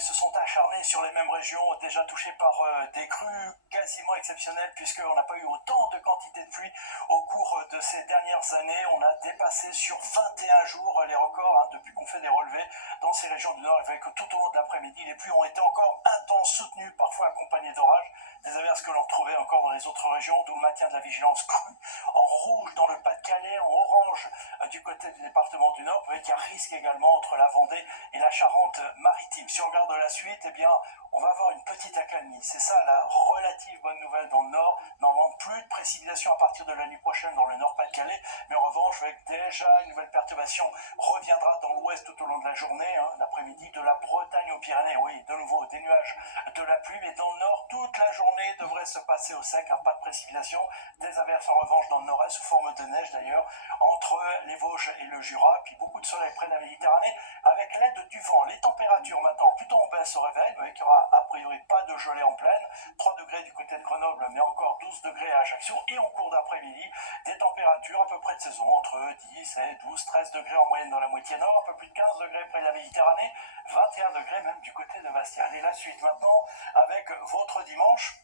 se sont acharnés sur les mêmes régions déjà touchées par des crues quasiment exceptionnelles puisqu'on n'a pas eu autant de quantité de pluie au cours de ces dernières années. On a dépassé sur 21 jours les records depuis qu'on fait des relevés dans ces régions du Nord. Il fallait que tout au long de l'après-midi, les pluies ont été encore intenses, soutenues, parfois accompagnées d'orages. Des averses que l'on retrouvait encore dans les autres régions, d'où le maintien de la vigilance crue. En rouge dans le Pas-de-Calais, en orange du côté du département du Nord, avec un risque également entre la Vendée et la Charente-Maritime. Si on regarde la suite, eh bien, on va avoir une petite accalmie. C'est ça la relative bonne nouvelle dans le Nord. Normalement, plus de précipitations à partir de la nuit prochaine dans le Nord-Pas-de-Calais, mais en revanche, avec déjà une nouvelle perturbation reviendra dans l'ouest tout au long de la journée, l'après-midi, de la Bretagne aux Pyrénées. Oui, de nouveau, des nuages, de la pluie, mais dans le Nord, toute la journée devrait se passer au sec, pas de précipitations. Des averses en revanche dans le nord-est, sous forme de neige d'ailleurs, entre les Vosges et le Jura, puis beaucoup de soleil près de la Méditerranée, avec l'aide du vent. Les températures maintenant plutôt en baisse au réveil, avec il n'y aura a priori pas de gelée en pleine, 3 degrés du côté de Grenoble, mais encore 12 degrés à Ajaccio, et en cours d'après-midi, des températures à peu près de saison, entre 10 et 12, 13 degrés en moyenne dans la moitié nord, un peu plus de 15 degrés près de la Méditerranée, 21 degrés même du côté de Bastia. Et la suite maintenant avec votre dimanche.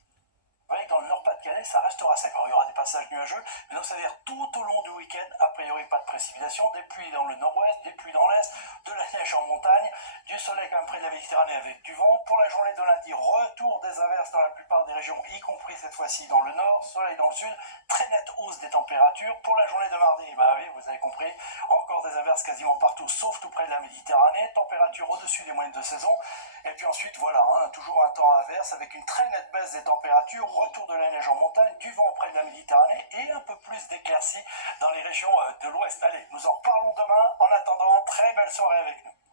Vous voyez que dans le Nord-Pas-de-Calais, ça restera sec. Alors, il y aura des passages nuageux, mais donc ça veut dire tout au long du week-end, a priori pas de précipitations, des pluies dans le nord-ouest, des pluies dans l'est, de la neige en montagne, du soleil quand même près de la Méditerranée avec du vent. Pour la journée de lundi, retour des averses dans la plupart des régions, y compris cette fois-ci dans le nord, soleil dans le sud, très nette hausse des températures. Pour la journée de mardi, bah oui, vous avez compris, encore des averses quasiment partout, sauf tout près de la Méditerranée, température au-dessus des moyennes de saison. Et puis ensuite, voilà, toujours un temps averse avec une très nette baisse des températures, retour de la neige en montagne, du vent près de la Méditerranée et un peu plus d'éclaircies dans les régions de l'ouest. Allez, nous en reparlons demain. En attendant, très belle soirée avec nous.